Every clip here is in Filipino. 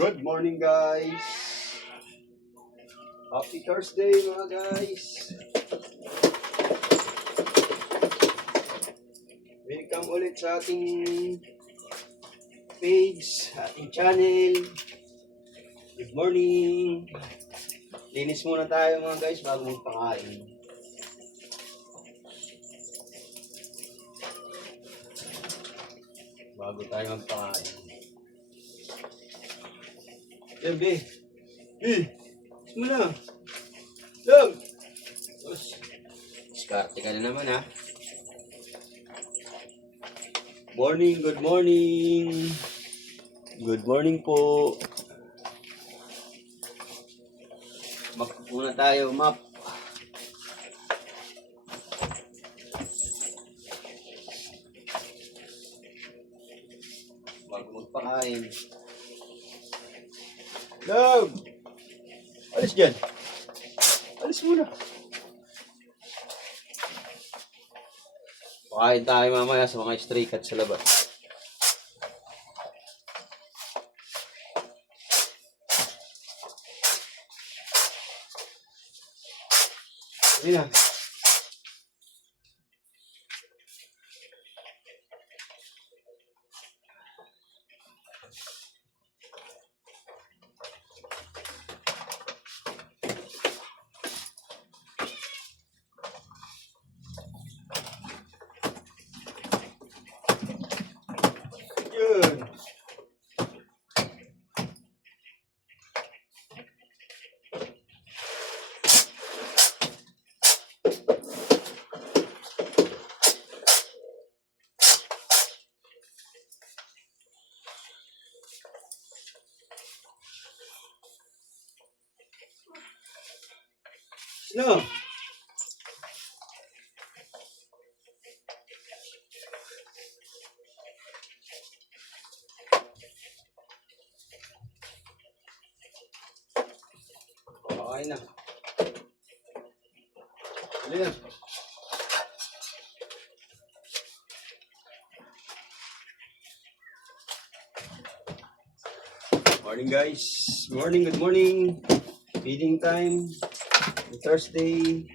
Good morning, guys. Happy Thursday, mga guys. Welcome ulit sa ating page, ating channel. Good morning. Linis muna tayo, mga guys, bago magpakain. Bago tayo magpakain. Yan, be. Mo na. Lang. Diskarte ka na naman, ha. Morning, good morning. Good morning po. Muna tayo, map. Bago magpakain. Lang. Alis dyan. Alis muna. Pakain tayo mamaya sa mga stray cats sa labas. Hindi na. Yun. No. Okay na. Ano yan? Morning, guys. Morning, good morning. Feeding time. Thursday.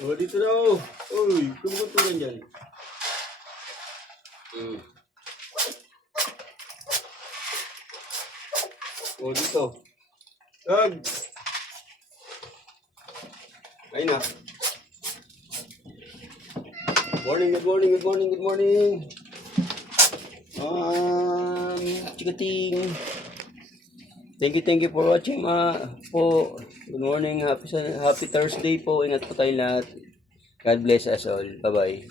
Oh, dito daw. Uy, kumukutulan dyan. Oh, dito. Tag! Ayun na. Morning, good morning, good morning, good morning. Chikating. Thank you for watching po. Good morning, happy Thursday po. Ingat po tayo lahat. God bless us all. Bye-bye.